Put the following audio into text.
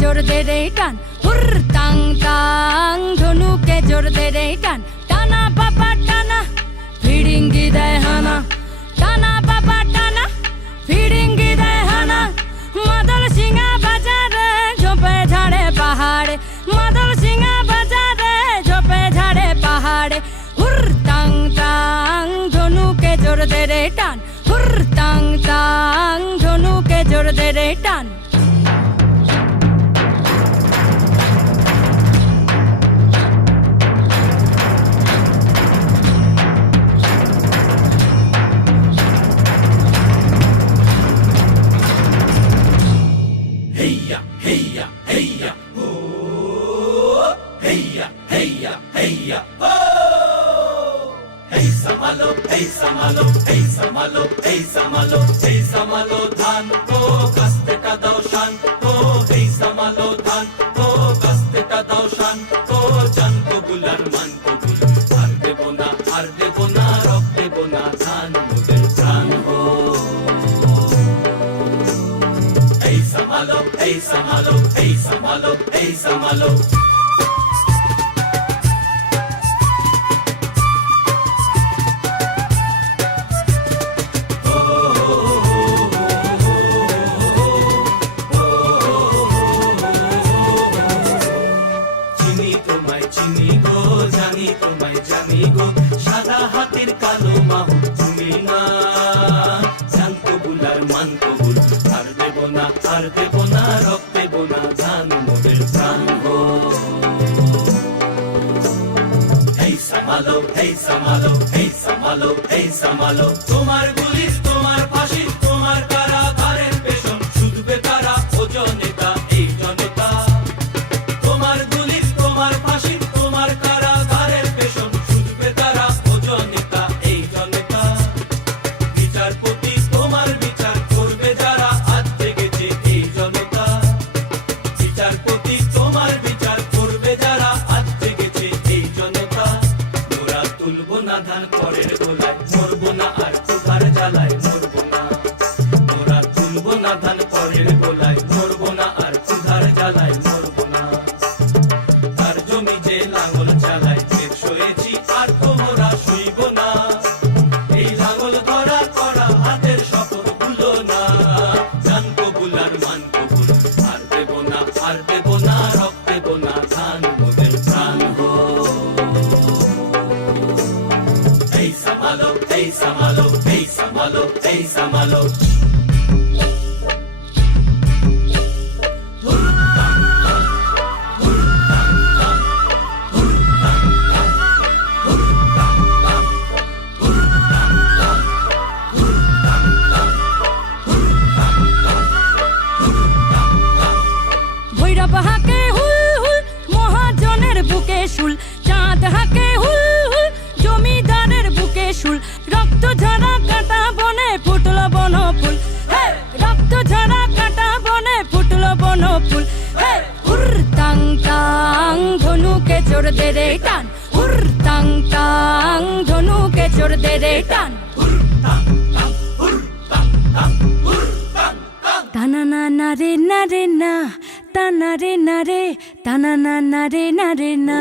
জোর দে রে টান, হুর তাং তাং ধনুকে জোর দে রে টান। টানা বাবা টানা ফিরিঙ্গি দেয় হানা, টানা বাবা টানা ফিরিঙ্গি দেয় হানা। মাদল সিংহা বাজারে ঝোপে ঝাড়ে পাহাড়ে, মাদল সিংহা বাজারে ঝোপে ঝাড়ে পাহাড়ে। হুর তাং তাং ধনুকে জোর দে রে টান, হুর তাং তাং ধনুকে জোর দে রে টান। Heya, heya, heya, ho. Heya, heya, heya, ho. Hey samalo, hey samalo, hey samalo, hey samalo, hey samalo dhan ko kaste ta dao shan ko. Hey samalo dhan ko kaste ta dao shan ko. Jan ko bular man ko bul, har debo na, rok debo na, dhan moder pran ho. Hey samalo, hey samalo, hey samalo, hey samalo. চিনি গো জানি তোমায় জানি গো, সাদা হাতের কালো মাহু তুমি না। জান কবুল আর মান কবুল, আর দেব না, রক দেব না, জান মোদের প্রাণ গো। হেই সামালো, হেই সামালো, হেই সামালো, হেই সামালো। তোমার পুলিশ, তোমার ফাঁসি, তোমার কারাগারের পেছন শুধবে তারা ও জনতা, এই জনতা। তোমার পুলিশ, তোমার ফাঁসি, তোমার কারাগারের পেছন শুধবে তারা ও জনতা, এই জনতা। বিচারপতি তোমার বিচার করবে যারা আজ জেগেছে এই জনতা। বিচারপতি তোমার বিচার করবে যারা আজ জেগেছে এই জনতা। মোরা তুলবো না ধান পরের গোলায়, মরবো না আর ক্ষুধার জ্বালায়, মরবো না। মোরা তুলবো না ধান পরের গোলায়, মরবো না আর ক্ষুধার জ্বালায়, মরবো না। তার জমি যে লাঙল চালায়, পেট সয়েছি আর তো মোরা শুইব না। এই লাঙল ধরা করা হাতের শপথ ভুলো না। জান কবুল আর মান কবুল, আর দেব না, রক দেব না, ধান মোদের প্রাণ গো। এই সামালো, এই সামালো, এই সামালো, এই সামালো। ভৈরব হাঁকে হুল হুল, মহাজনের বুকে শুল। চাঁদ হাঁকে হুল হুল, জমিদারের বুকে শুল। রক্ত ঝরা কাটা বনে ফুটল বন ফুল, রক্ত ঝরা কাটা বনে ফুটল বন ফুল। হুর তাং তাং ধনুকে জোর দে রে টান, হুর তাং তাং ধনুকে জোর দে রে টান। টানা না না রে না রে না, টানা রে না রে, টানা না না রে না রে না।